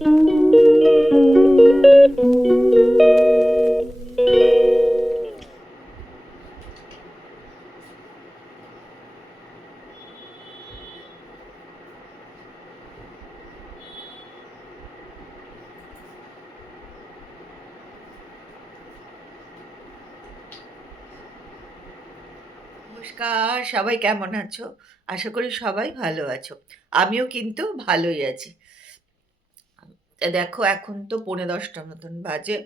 নমস্কার, সবাই কেমন আছো? আশা করি সবাই ভালো আছো। আমিও কিন্তু ভালোই আছি। দেখো এখন তো 10:45 মতন বাজে।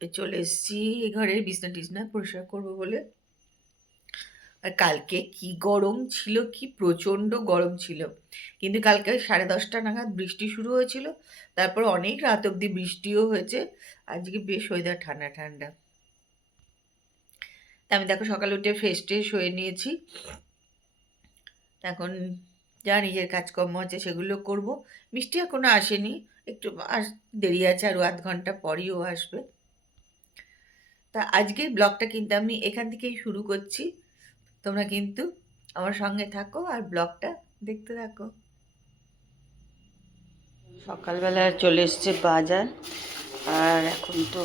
চলে এসেছি ঘরের বিছনা-টিছনা পরিষ্কার করবো বলে। আর কালকে কি গরম ছিল, কি প্রচণ্ড গরম ছিল। কিন্তু কালকে 10:30 নাগাদ বৃষ্টি শুরু হয়েছিল। তারপর অনেক রাত অবধি বৃষ্টিও হয়েছে। আজকে বেশ ওয়েদার ঠান্ডা ঠান্ডা। তা আমি দেখো সকালে উঠে ফ্রেশ-ট্রেশ হয়ে নিয়েছি। এখন যা নিজের কাজকর্ম আছে সেগুলো করব। মিষ্টি এখনো আসেনি, একটু দেরি আছে, আরও আধ ঘন্টা পরেই ও আসবে। তা আজকের ব্লগটা কিন্তু আমি এখান থেকেই শুরু করছি। তোমরা কিন্তু আমার সঙ্গে থাকো আর ব্লগটা দেখতে থাকো। সকালবেলা চলে এসছে বাজার, আর এখন তো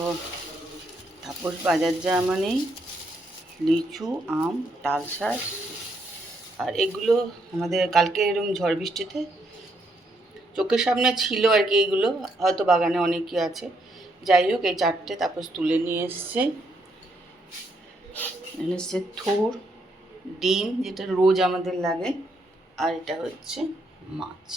তাপস বাজার যাওয়া মানেই লিচু, আম, তালশাঁস, আর এগুলো আমাদের কালকে এরকম ঝড় বৃষ্টিতে চোখের সামনে ছিল আর কি। এইগুলো হয়তো বাগানে অনেকই আছে। যাই হোক, এই চারটে তাপস তুলে নিয়ে এসছে। এসছে থোড়, ডিম যেটা রোজ আমাদের লাগে, আর এটা হচ্ছে মাছ।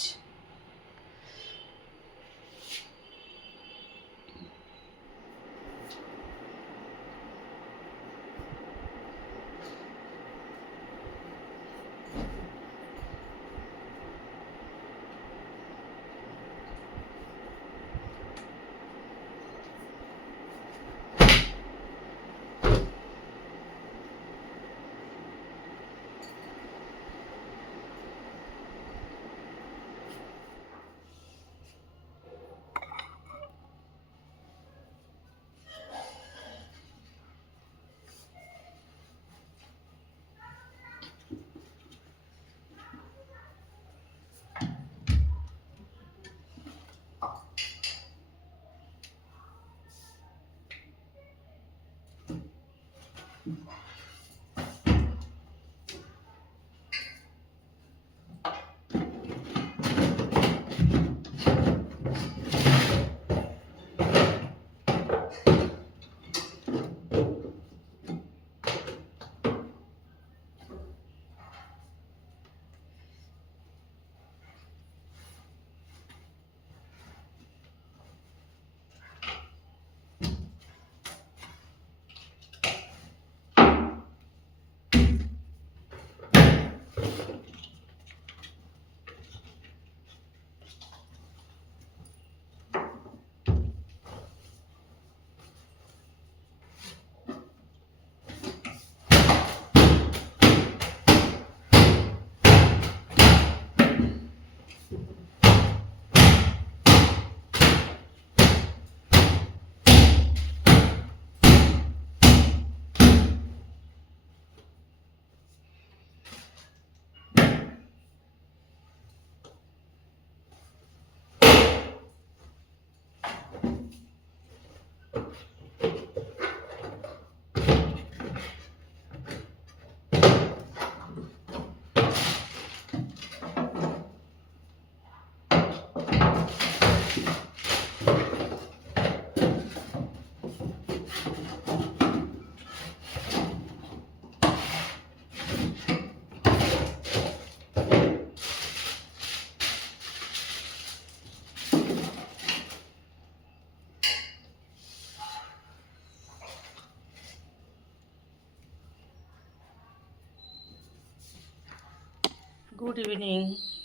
Good evening.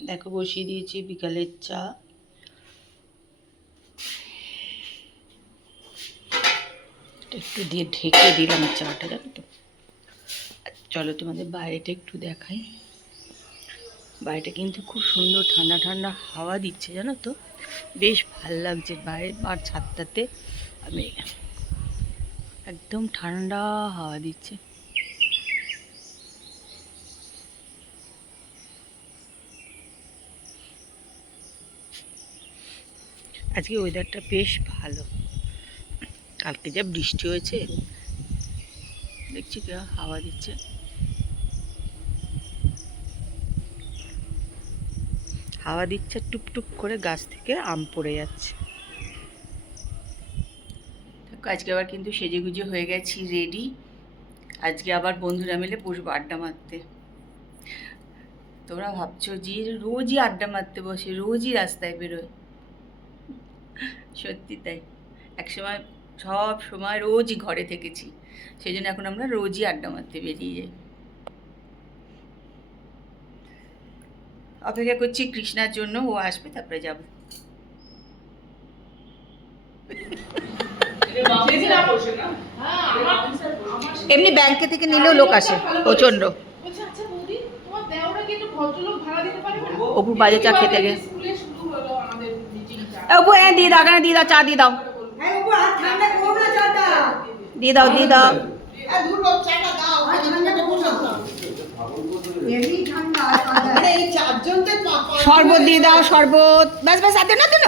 দেখো বসিয়ে দিয়েছি বিকালের চা। একটু দিয়ে ঢেকে দিলাম চাটা, জানো তো। চলো তোমাদের বাইরেটা একটু দেখাই। বাইরেটা কিন্তু খুব সুন্দর ঠান্ডা ঠান্ডা হাওয়া দিচ্ছে, জানো তো। বেশ ভাল লাগছে বাইরের ছাদটাতে। আমি একদম ঠান্ডা হাওয়া দিচ্ছে। আজকে ওয়েদারটা বেশ ভালো। কালকে যা বৃষ্টি হয়েছে, দেখছি কি হাওয়া দিচ্ছে। হাওয়া দিচ্ছে, টুপটুপ করে গাছ থেকে আম পড়ে যাচ্ছে। আজকে আবার কিন্তু সেজেগুজে হয়ে গেছি, রেডি। আজকে আবার বন্ধুরা মিলে বসবো আড্ডা মারতে। তোমরা ভাবছো যে রোজই আড্ডা মারতে বসে, রোজই রাস্তায় বেরোয়। সত্যি তাই। একসময় সব সময় রোজই ঘরে থেকেছি, সেই জন্য এখন আমরা রোজই আড্ডা মারতে বেরিয়ে যাই। অপেক্ষা করছি কৃষ্ণার জন্য, ও আসবে তারপরে যাব। এমনি ব্যাংকে থেকে নিলেও লোক আসে প্রচন্ড। অপু বাজে চা খেতে গে। অপু দিয়ে দাও, কেন দিয়ে দাও, চা দিয়ে দাও, দিয়ে দাও, দিয়ে দাও। শরবত দিয়ে দাও, শরবত। ব্যাস ব্যাস, আর না দিল।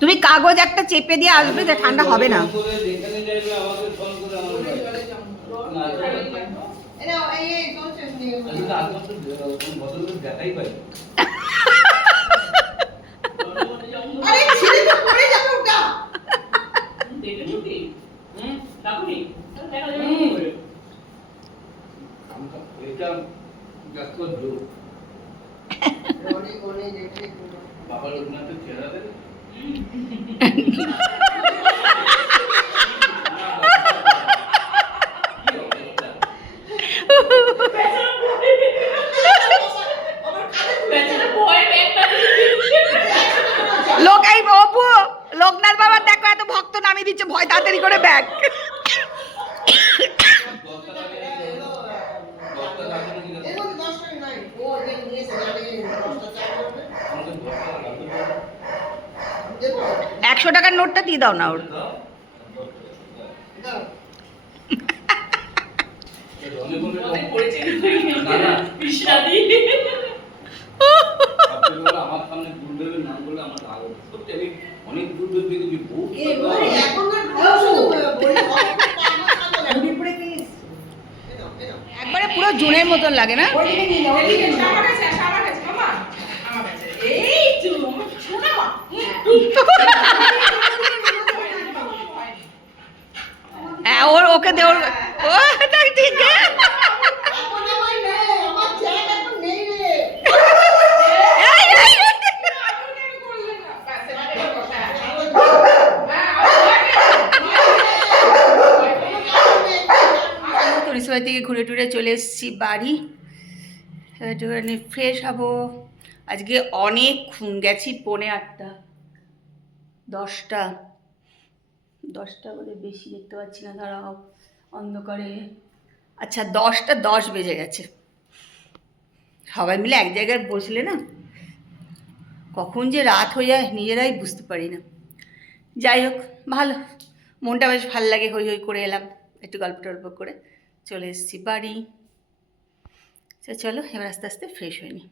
তুমি কাগজ একটা চেপে দিয়ে আসবে, যে ঠান্ডা হবে না। লোক এই অপু, লোকনাথ বাবার দেখো এত ভক্ত নামিয়ে দিচ্ছে, ভয় তাড়াতাড়ি করে ব্যাগ। $100 নোটটা দিয়ে দাও না ওর। একবারে পুরো জুনের মতন লাগে না? ওর ওকে দে, ওর ঠিক রিসোর্ট থেকে ঘুরে টুরে চলে এসেছি বাড়ি। একটুখানি ফ্রেশ হবো। আজকে অনেকক্ষণ গেছি, 8:45, 10টা বলে বেশি দেখতে পাচ্ছি না, দাঁড়াও অন্ধকারে। আচ্ছা 10টা 10 বেজে গেছে। সবাই মিলে এক জায়গায় বসলে না কখন যে রাত হয়ে যায় নিজেরাই বুঝতে পারি না। যাই হোক, ভালো, মনটা বেশ ভালো লাগে। হই হই করে এলাম, একটু গল্প টল্প করে চলে এসেছি বাড়ি। চলো এবার আস্তে আস্তে ফ্রেশ হয়ে নিই।